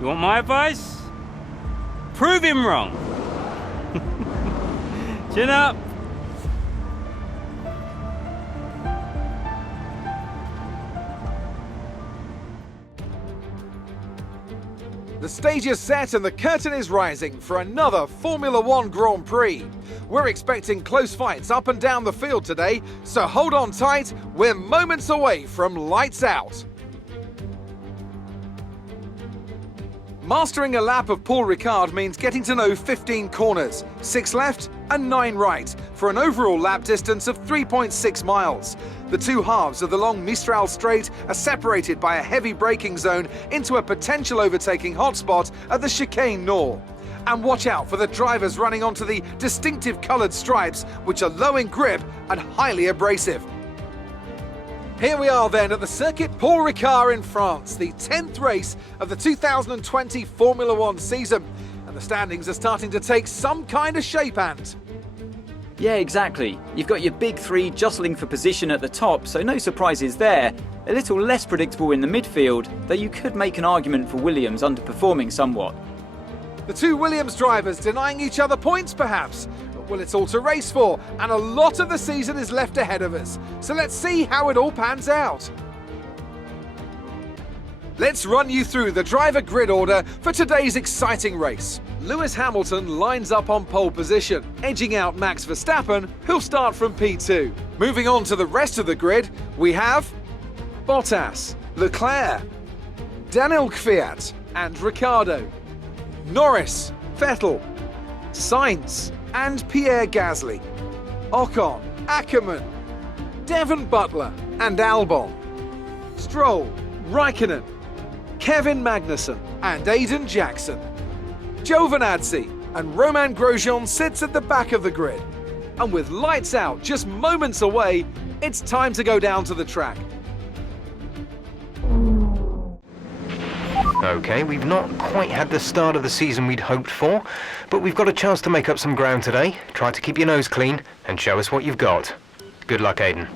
You want my advice? Prove him wrong. Chin up. The stage is set and the curtain is rising for another Formula One Grand Prix. We're expecting close fights up and down the field today, so hold on tight, we're moments away from lights out. Mastering a lap of Paul Ricard means getting to know 15 corners, 6 left and 9 right, for an overall lap distance of 3.6 miles. The two halves of the long Mistral Straight are separated by a heavy braking zone into a potential overtaking hotspot at the chicane Nord. And watch out for the drivers running onto the distinctive coloured stripes, which are low in grip and highly abrasive. Here we are then at the circuit Paul Ricard in France, the 10th race of the 2020 Formula One season. And the standings are starting to take some kind of shape, Ant. Yeah, exactly. You've got your big three jostling for position at the top, so no surprises there. A little less predictable in the midfield, though you could make an argument for Williams underperforming somewhat. The two Williams drivers denying each other points, perhaps. Well, it's all to race for, and a lot of the season is left ahead of us. So let's see how it all pans out. Let's run you through the driver grid order for today's exciting race. Lewis Hamilton lines up on pole position, edging out Max Verstappen, who'll start from P2. Moving on to the rest of the grid, we have Bottas, Leclerc, Daniel Kvyat and Ricciardo, Norris, Vettel, Sainz and Pierre Gasly, Ocon, Ackermann, Devon Butler and Albon, Stroll, Raikkonen, Kevin Magnussen and Aiden Jackson. Giovinazzi and Romain Grosjean sits at the back of the grid. And with lights out just moments away, it's time to go down to the track. OK, we've not quite had the start of the season we'd hoped for, but we've got a chance to make up some ground today. Try to keep your nose clean and show us what you've got. Good luck, Aiden.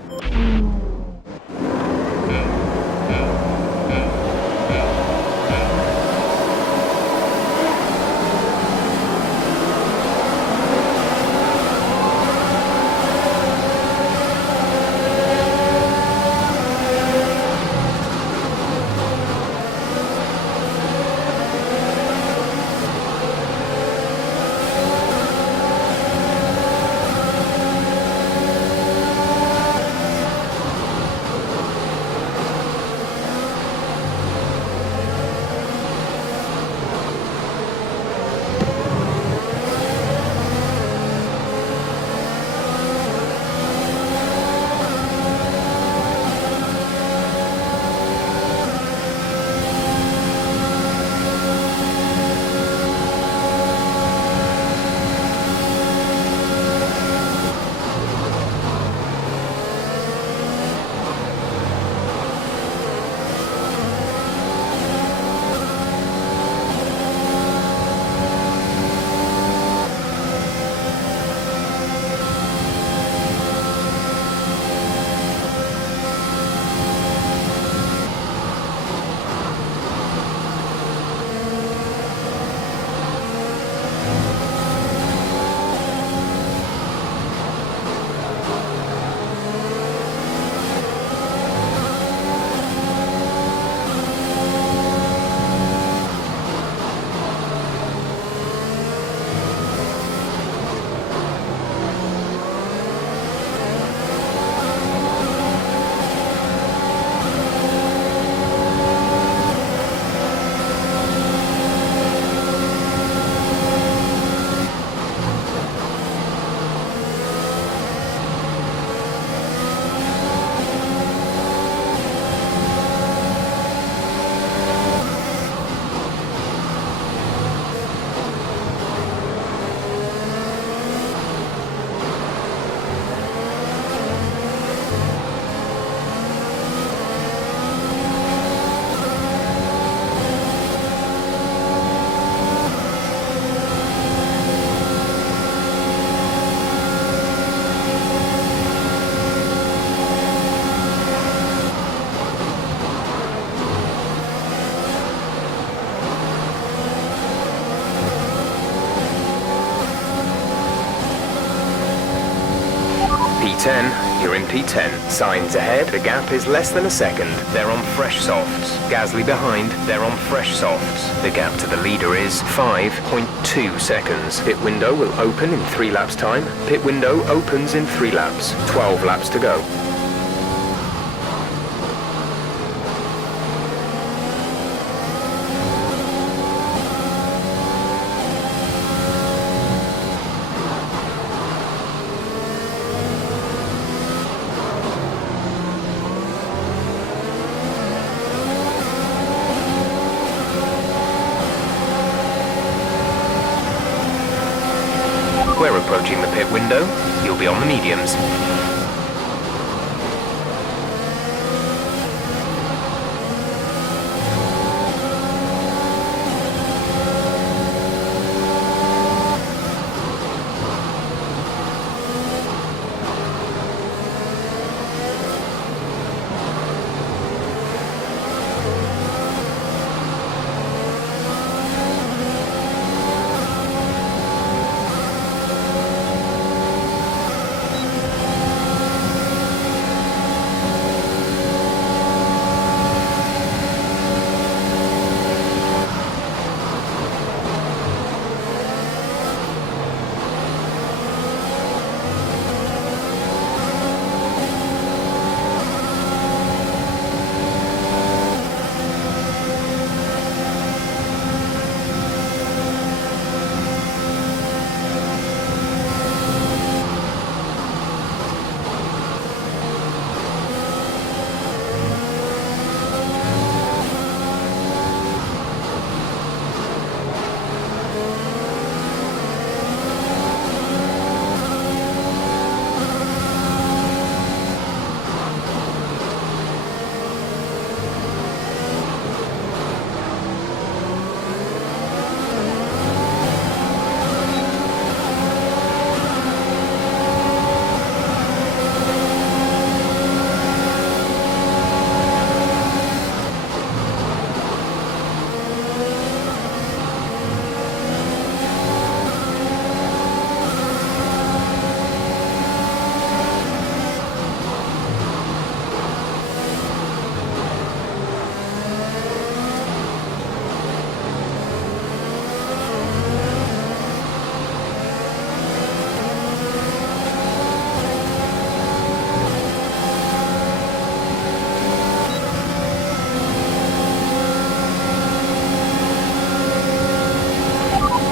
P10, you're in P10. Signs ahead, the gap is less than a second. They're on fresh softs. Gasly behind, they're on fresh softs. The gap to the leader is 5.2 seconds. Pit window will open in 3 laps time. Pit window opens in 3 laps. 12 laps to go. We're approaching the pit window. You'll be on the mediums.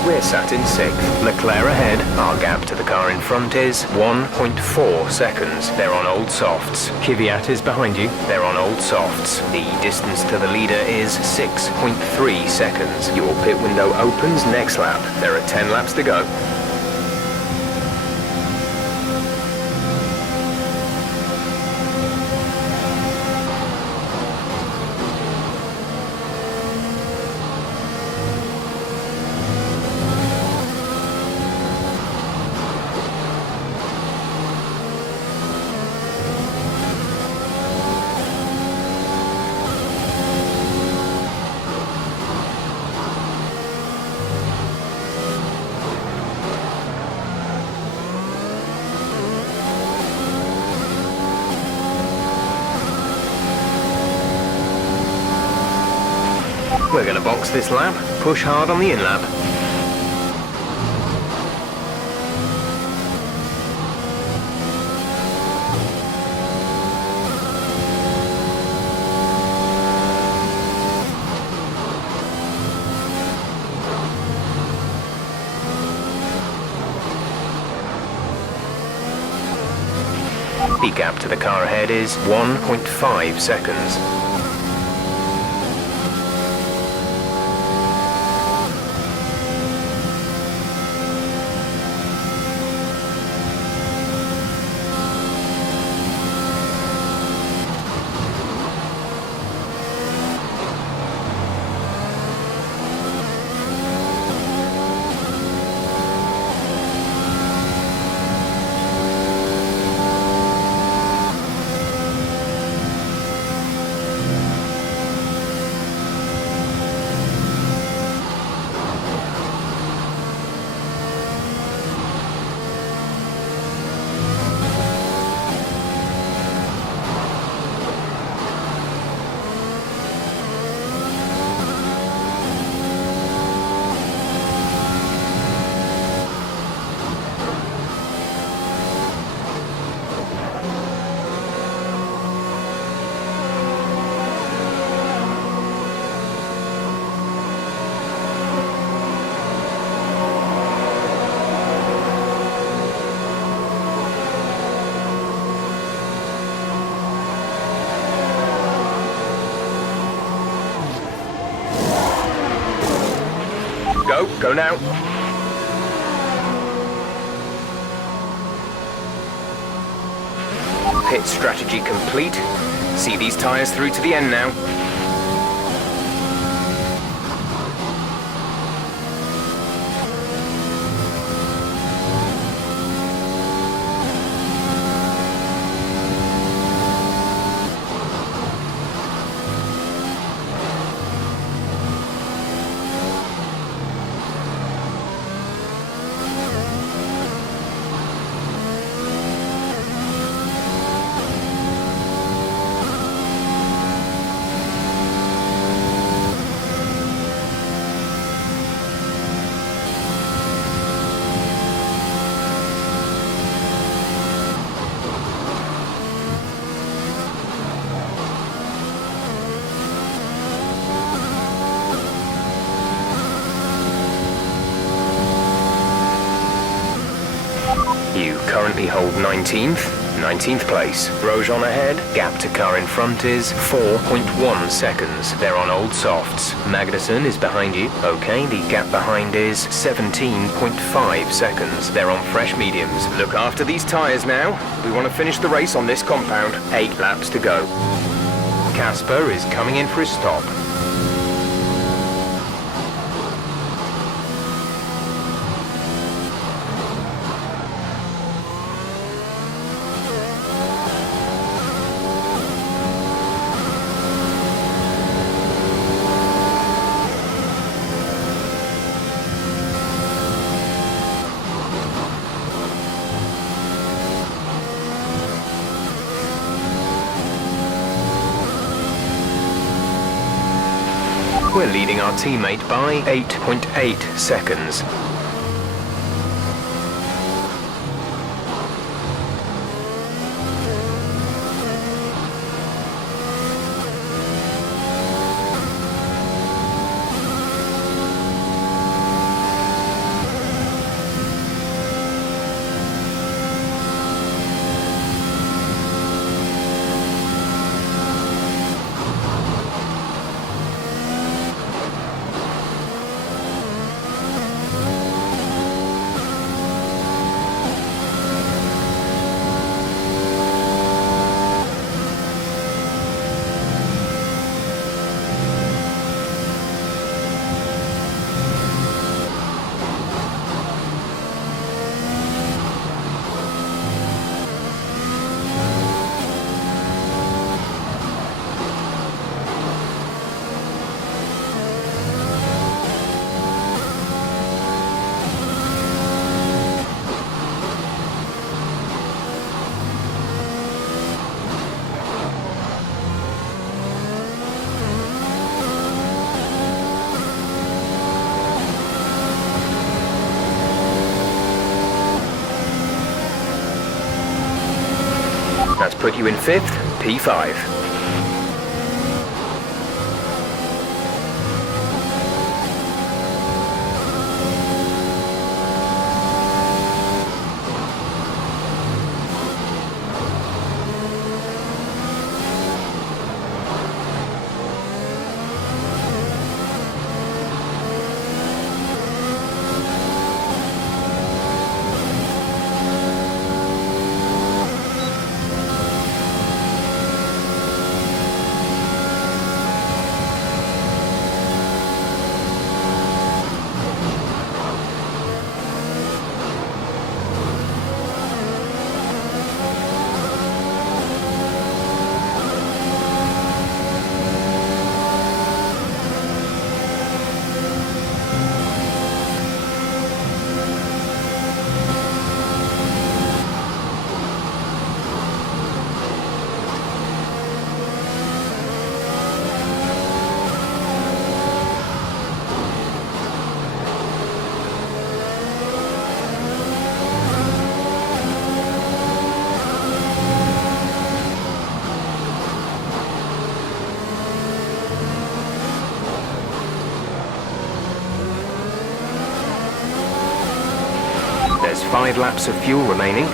We're sat in 6th. Leclerc ahead. Our gap to the car in front is 1.4 seconds. They're on old softs. Kvyat is behind you. They're on old softs. The distance to the leader is 6.3 seconds. Your pit window opens next lap. There are 10 laps to go. We're going to box this lap, push hard on the in-lap. The gap to the car ahead is 1.5 seconds. Go now. Pit strategy complete. See these tyres through to the end now. You currently hold 19th place. Grosjean ahead, gap to car in front is 4.1 seconds. They're on old softs. Magnussen is behind you. Okay, the gap behind is 17.5 seconds. They're on fresh mediums. Look after these tyres now. We want to finish the race on this compound. 8 laps to go. Casper is coming in for his stop. We're leading our teammate by 8.8 seconds. That's put you in 5th, P5. There's 5 laps of fuel remaining.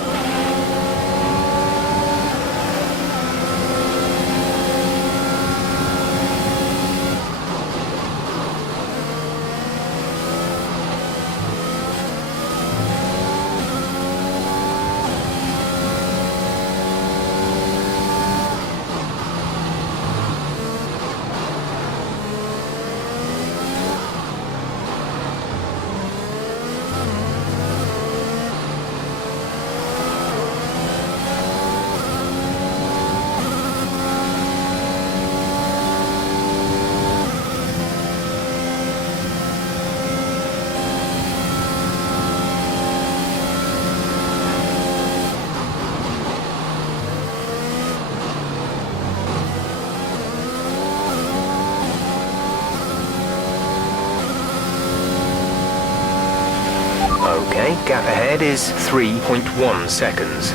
Okay, gap ahead is 3.1 seconds.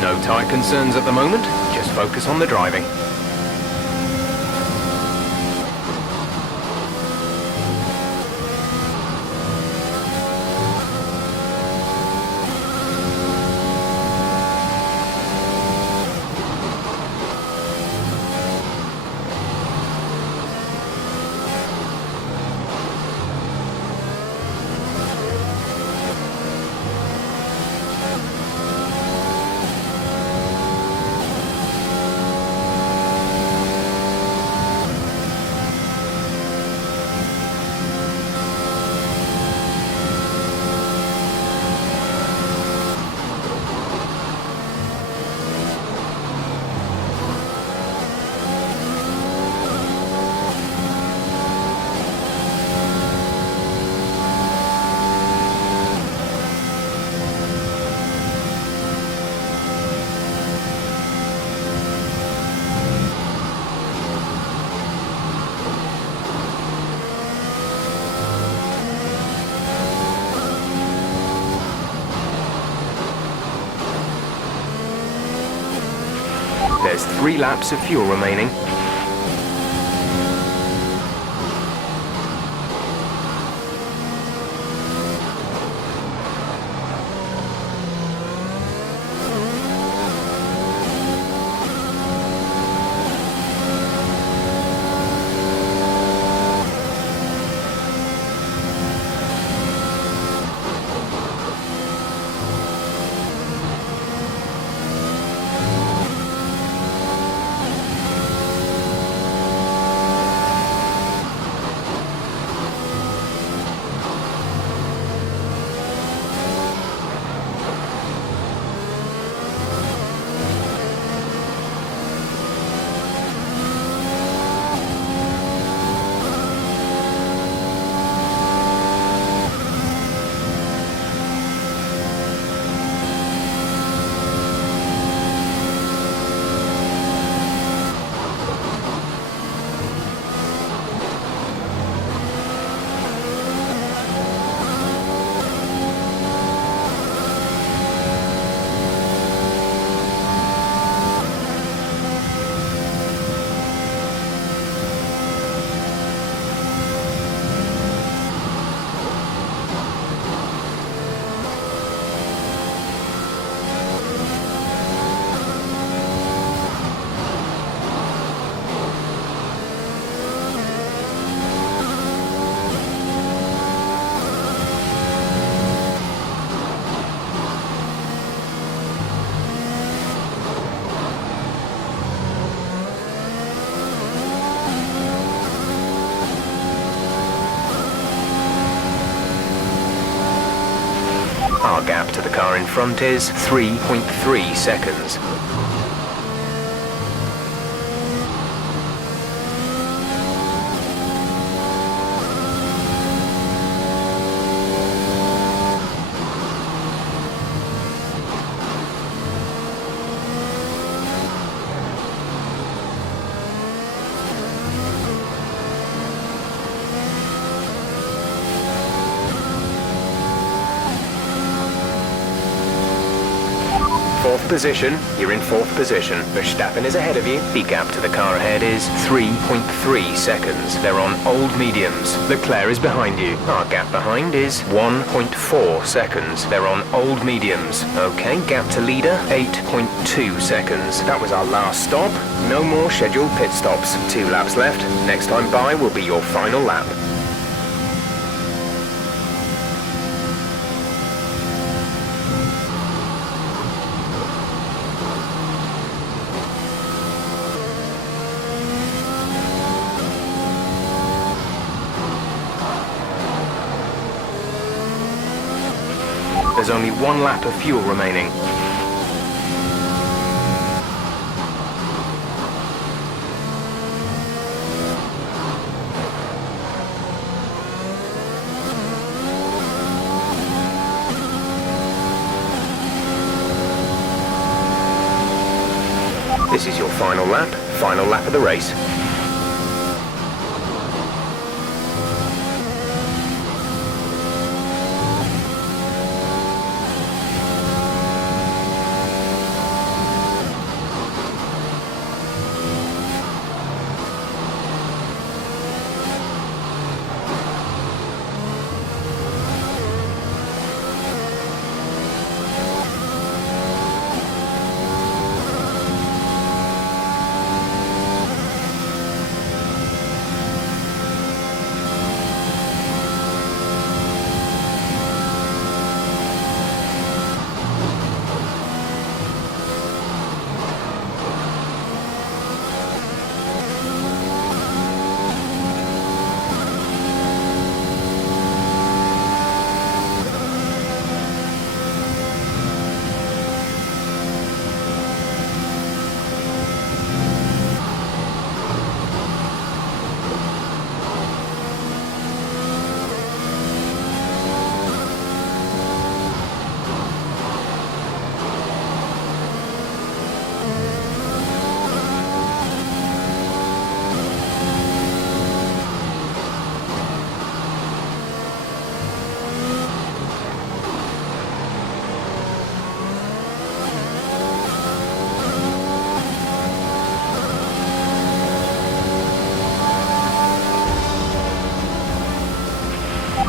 No tyre concerns at the moment, just focus on the driving. There's 3 laps of fuel remaining. Our gap to the car in front is 3.3 seconds. Fourth position, you're in 4th position. Verstappen is ahead of you. The gap to the car ahead is 3.3 seconds. They're on old mediums. Leclerc is behind you. Our gap behind is 1.4 seconds. They're on old mediums. Okay, gap to leader, 8.2 seconds. That was our last stop. No more scheduled pit stops. 2 laps left. Next time by will be your final lap. There's only 1 lap of fuel remaining. This is your final lap of the race.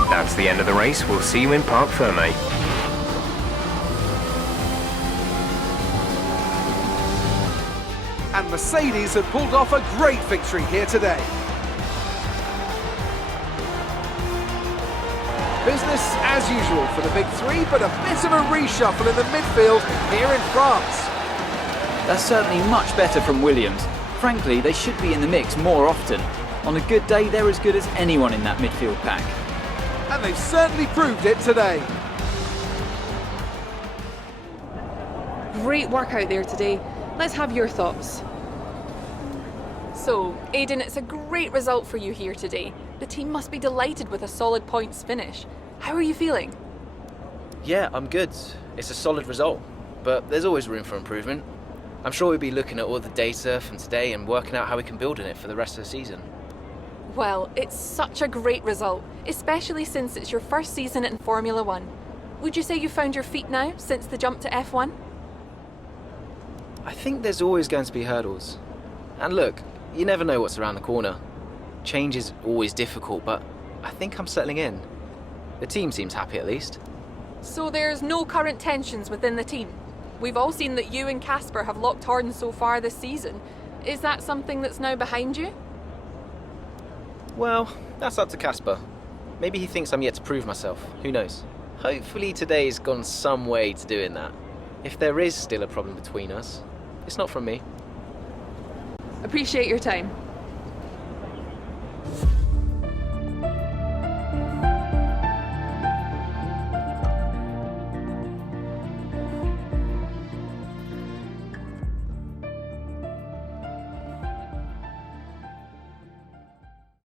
That's the end of the race. We'll see you in Parc Fermé. And Mercedes have pulled off a great victory here today. Business as usual for the big three, but a bit of a reshuffle in the midfield here in France. That's certainly much better from Williams. Frankly, they should be in the mix more often. On a good day, they're as good as anyone in that midfield pack. And they've certainly proved it today. Great work out there today. Let's have your thoughts. So, Aiden, it's a great result for you here today. The team must be delighted with a solid points finish. How are you feeling? Yeah, I'm good. It's a solid result, but there's always room for improvement. I'm sure we'll be looking at all the data from today and working out how we can build on it for the rest of the season. Well, it's such a great result, especially since it's your first season in Formula One. Would you say you found your feet now since the jump to F1? I think there's always going to be hurdles. And look, you never know what's around the corner. Change is always difficult, but I think I'm settling in. The team seems happy at least. So there's no current tensions within the team? We've all seen that you and Casper have locked horns so far this season. Is that something that's now behind you? Well, that's up to Casper. Maybe he thinks I'm yet to prove myself. Who knows? Hopefully today's gone some way to doing that. If there is still a problem between us, it's not from me. Appreciate your time.